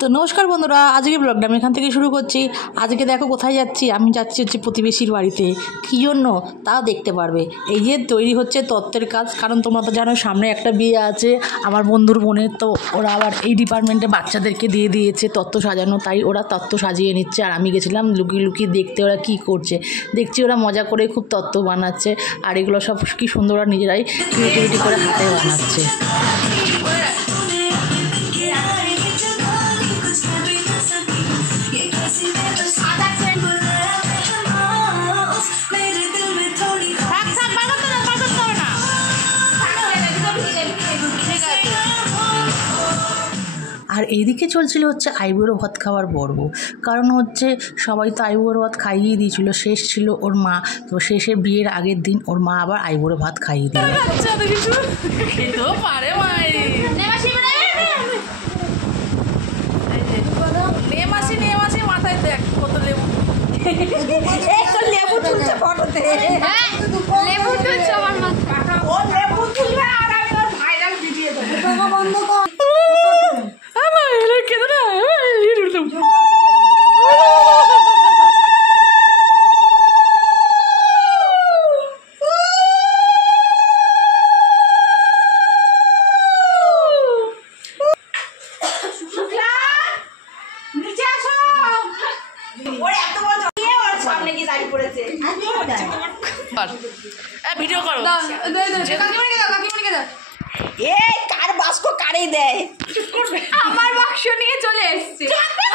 তো নমস্কার বন্ধুরা, আজকে ব্লগটা আমি এখান থেকে শুরু করছি। আজকে দেখো কোথায় যাচ্ছি, আমি যাচ্ছি হচ্ছে প্রতিবেশীর বাড়িতে। কী জন্য তাও দেখতে পারবে। এই যে তৈরি হচ্ছে তত্ত্বের কাজ, কারণ তোমরা তো জানো সামনে একটা বিয়ে আছে আমার বন্ধুর বোনের। তো ওরা আবার এই ডিপার্টমেন্টে বাচ্চাদেরকে দিয়ে দিয়েছে তত্ত্ব সাজানো, তাই ওরা তত্ত্ব সাজিয়ে নিচ্ছে। আর আমি গেছিলাম লুকিয়ে লুকিয়ে দেখতে ওরা কী করছে। দেখছি ওরা মজা করে খুব তত্ত্ব বানাচ্ছে, আর এগুলো সব কী সুন্দর ওরা নিজেরাই ক্রিয়েটিভিটি করে হাতে বানাচ্ছে। আর এইদিকে চলছিল হচ্ছে আইবুড়ো ভাত খাওয়ার পর্ব। কারণ হচ্ছে সবাই তো আইবুড়ো ভাত খাইয়ে দিয়েছিল, শেষ ছিল ওর মা। তো শেষে বিয়ের আগের দিন ওর মা আবার আইবুড়ো ভাত খাইয়ে দিল। মাথায় দেখ কত লেবু, লেবু তুলছে ফটোতে, লেবু তুলছে আমার মাথা, ও লেবু তুলবে আর আমি ওর ভাইরাল ভিডিও দেবো। বন্ধ কর। ভিডিও করো, এই কার বাক্স কারে দেয়, আমার বাক্স নিয়ে চলে এসেছে।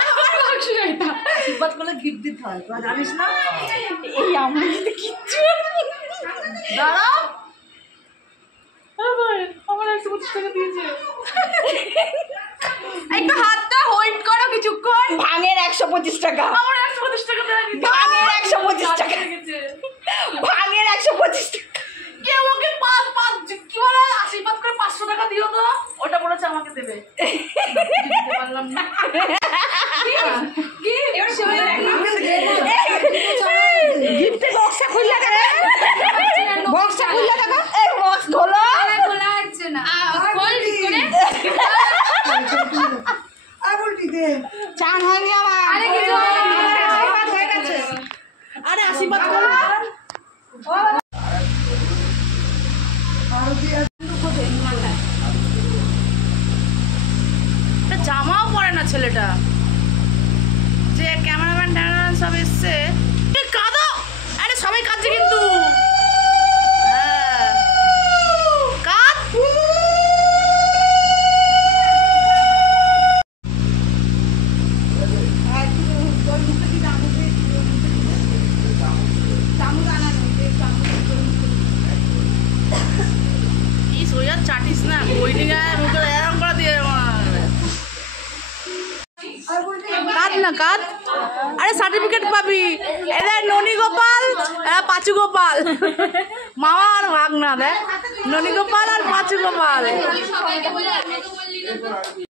আমার বাক্স এটা আশীর্বাদ করলে গিফট দিতে হয়, জানিস না? এই আমার কিচ্ছু দাঁড়াও, আমার 125 টাকা দিয়েছে। একটু হাতটা হোল্ড করো কিছুক্ষণ। ভাঙের 125 টাকা, আমার 125 টাকা দেয়নি। ভাঙের 125 টাকা, ভাঙের 125 টাকা। কে ওকে কি বলে আশীর্বাদ করে 500 টাকা দিও তো, ওটা বলেছে আমাকে দেবে। দিতে পারলাম না। গিফটে বক্সটা খুললে দেখো, বক্সটা খুললে দেখো, এই বক্স খোলো, খোলা হচ্ছে না। হোল্ড করে আর উল্টি দে, চান হয়নি আমার। আরে কিছু আশীর্বাদ হয়ে গেছে, আরে আশীর্বাদ করো। জামাও পরে না ছেলেটা, যে ক্যামেরাম্যান ট্যামেরাম্যান সব এসছে। কাঁদো, আরে সবাই কাঁদছে কিন্তু। কাঁদ। চাটিস না, বইনি গায়ে মুখে এরকম করে দিয়ে কাঁদ না, কাঁদ। আরে সার্টিফিকেট পাবি। এরা ননী গোপাল, এরা পাঁচু গোপাল, মামা আর ভাগনা দেখ, ননী গোপাল আর পাঁচু গোপাল।